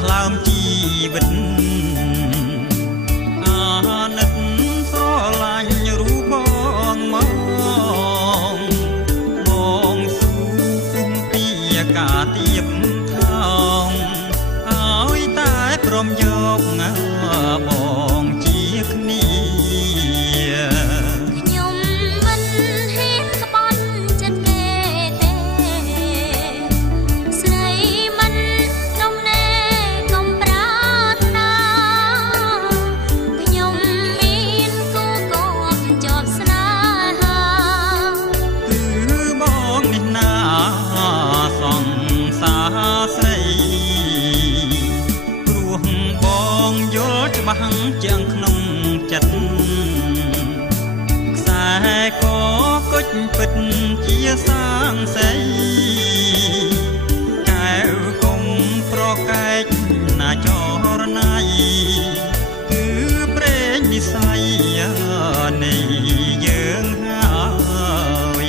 ថ្លើមជីវិតអាណិតស្រឡាញ់រូបបងមកស៊ូគុំពីការទៀបថោងឲ្យតែព្រមយកបងជាគ្នាខ្ញុំមិនហ៊ានក្បត់ចិត្តគេទេស្រីមិនទំនេរកុំប្រាថ្នាខ្ញុំមានគូកូនជាប់ស្នេហាគឺបងនេះណាសង្សារស្រីព្រោះបងយល់ច្បាស់ជាងក្នុងចិត្តខ្សែកគុជពិតជាសាងសីកែវគុំប្រកែកណាចរណៃគឺព្រេងនិស័យនៃយើងហើយ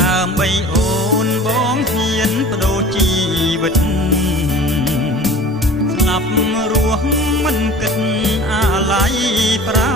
ដើម្បីអូនបងហ៊ានបដូរជីវិតស្លាប់រស់មិនគិតអាល័យប្រា